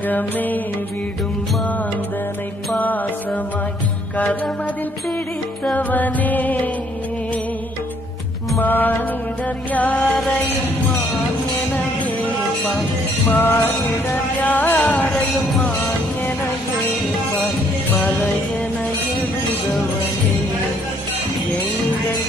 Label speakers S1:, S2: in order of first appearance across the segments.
S1: உலகமே விடும் மாந்தனை பாசமாய் கரமதில் பிடித்தவனே. மானிடர் யாரையும் மான் என மானிடர் யாரையும் மான் என ஏற்பார் மலையென எங்கள்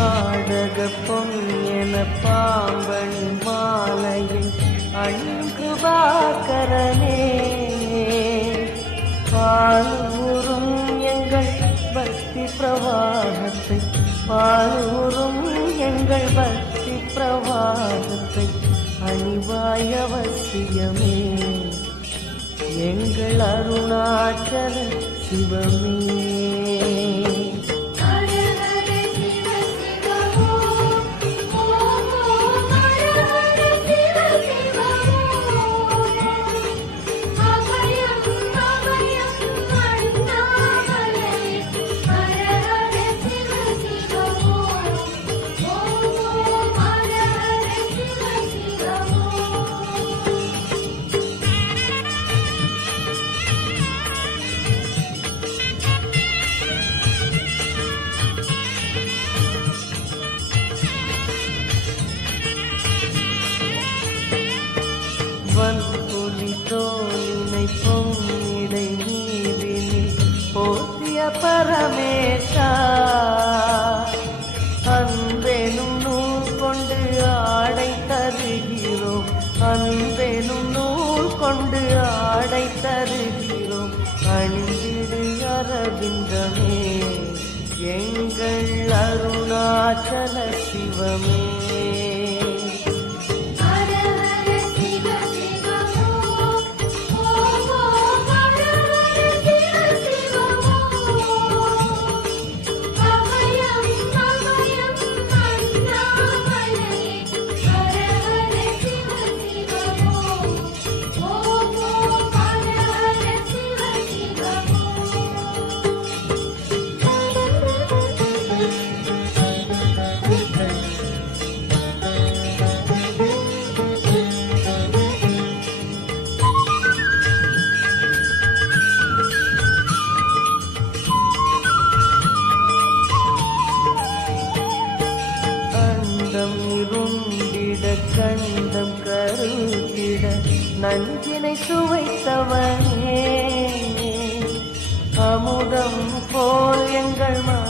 S1: ஆடக பாம்பணி மாலையில் அன்பு வாக்கரனே. பாலூரும் எங்கள் பக்தி பிரவாகத்தை பாலூரும் எங்கள் பக்தி பிரவாகத்தை அணிவாய் அவசியமே எங்கள் அருணாச்சல சிவமே. பொங்கிடை நீரினில் போற்றிய பரமேஷா அன்பெனும் நூல் கொண்டு ஆடை தருகிறோம். அன்பெனும் நூல் கொண்டு ஆடை தருகிறோம். அணிந்திடு அரவிந்தமே எங்கள் அருணாச்சல சிவமே. நஞ்சினை சுவைத்தவனே. அமுதம் போல் எங்கள் மா